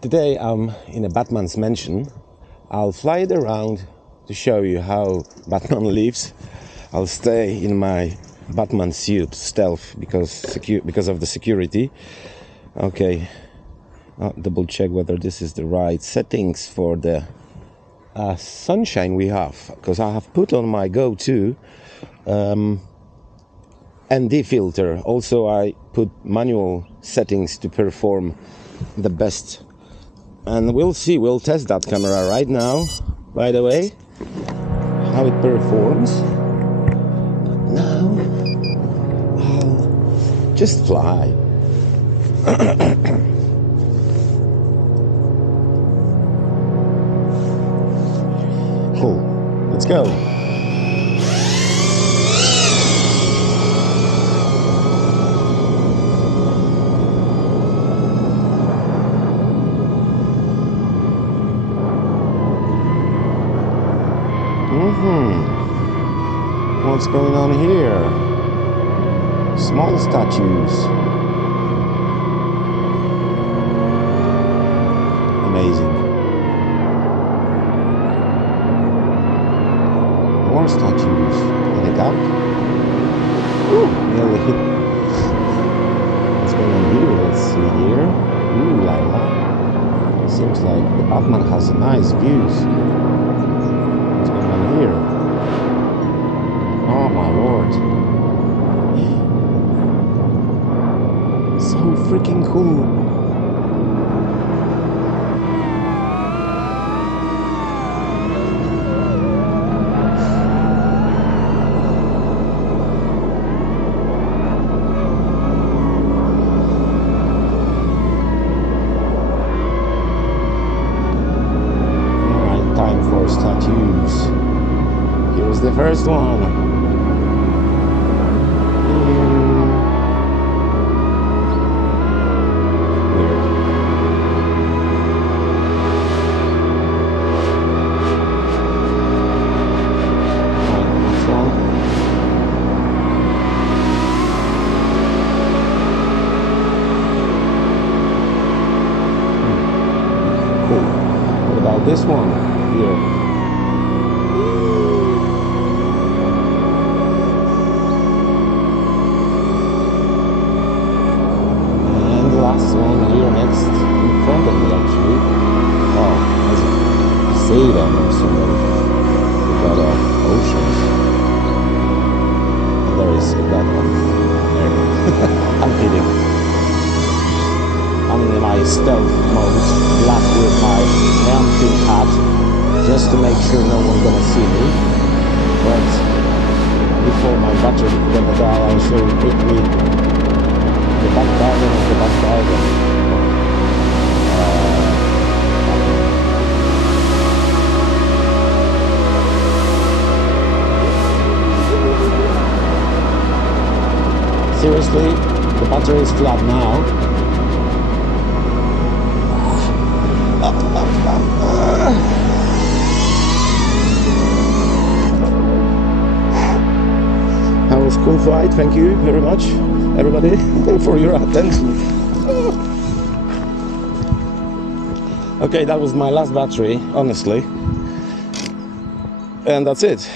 Today I'm in a Batman's mansion. I'll fly it around to show you how Batman lives. I'll stay in my Batman suit, stealth, because of the security. Okay, I'll double check whether this is the right settings for the sunshine we have, because I have put on my Go 2 ND filter. Also I put manual settings to perform the best, and we'll see, we'll test that camera right now, by the way, how it performs. Now I'll just fly. Cool, let's go. What's going on here? Small statues. Amazing. More statues. In the dark. Ooh, nearly hit. What's going on here? Let's see here. Ooh la la. Seems like the Batman has nice views. What's going on here? Oh my lord. So freaking cool. Alright, time for statues. Here's the first one. This one here. And the last one here next in front of me actually. Oh, there's a sailor or something. We've got oceans. And there is that one. There. I'm kidding. I'm in my stealth mode, black with my mountain hat, just to make sure no one's gonna see me. But before my battery is gonna die, I'll show you quickly the back garden of the back garden. Seriously, the battery is flat now. That was a cool flight. Thank you very much, everybody, for your attention. Okay, that was my last battery, honestly. And that's it.